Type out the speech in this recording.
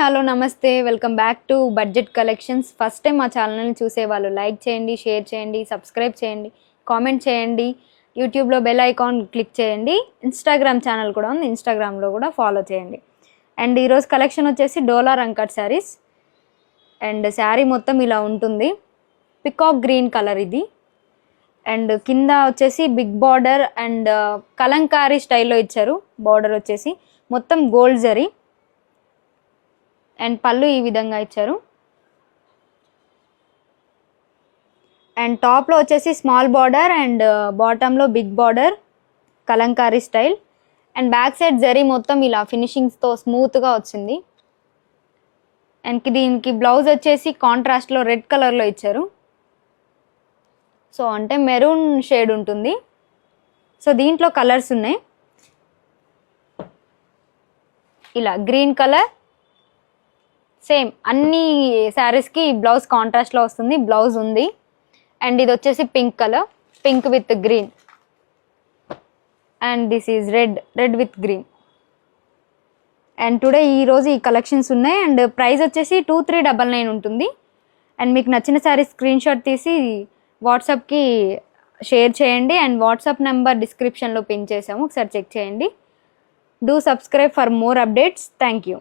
Hello నమస్తే, welcome back to budget collections. First time మా ఛానల్ని చూసేవాళ్ళు లైక్ చేయండి, షేర్ చేయండి, సబ్స్క్రైబ్ చేయండి, కామెంట్ చేయండి, యూట్యూబ్లో బెల్ ఐకాన్ క్లిక్ చేయండి. ఇన్స్టాగ్రామ్ ఛానల్ కూడా ఉంది, ఇన్స్టాగ్రామ్లో కూడా ఫాలో చేయండి. అండ్ ఈరోజు కలెక్షన్ వచ్చేసి డోలా రంకట్ శారీస్. అండ్ శారీ మొత్తం ఇలా ఉంటుంది, పికాక్ గ్రీన్ కలర్ ఇది. అండ్ కింద వచ్చేసి బిగ్ బార్డర్ అండ్ కలంకారీ స్టైల్లో ఇచ్చారు. బార్డర్ వచ్చేసి మొత్తం గోల్డ్ జరీ అండ్ పళ్ళు ఈ విధంగా ఇచ్చారు. అండ్ టాప్లో వచ్చేసి స్మాల్ బార్డర్ అండ్ బాటంలో big border kalamkari style. And back side zari మొత్తం ఇలా ఫినిషింగ్స్తో స్మూత్గా వచ్చింది. అండ్ దీనికి బ్లౌజ్ వచ్చేసి కాంట్రాస్ట్లో రెడ్ కలర్లో ఇచ్చారు. సో అంటే మెరూన్ షేడ్ ఉంటుంది. సో దీంట్లో కలర్స్ ఉన్నాయి, ఇలా గ్రీన్ కలర్. సేమ్ అన్ని శారీస్కి బ్లౌజ్ కాంట్రాస్ట్లో వస్తుంది, బ్లౌజ్ ఉంది. అండ్ ఇది వచ్చేసి pink colour, pink with green. And this is red with green. And today ఈరోజు ఈ కలెక్షన్స్ ఉన్నాయి. అండ్ ప్రైస్ వచ్చేసి 2399 ఉంటుంది. అండ్ మీకు నచ్చిన శారీ స్క్రీన్ షాట్ తీసి వాట్సాప్కి షేర్ చేయండి. అండ్ వాట్సాప్ నెంబర్ డిస్క్రిప్షన్లో పిన్ చేసాము, ఒకసారి చెక్ చేయండి. Do subscribe for more updates. Thank you.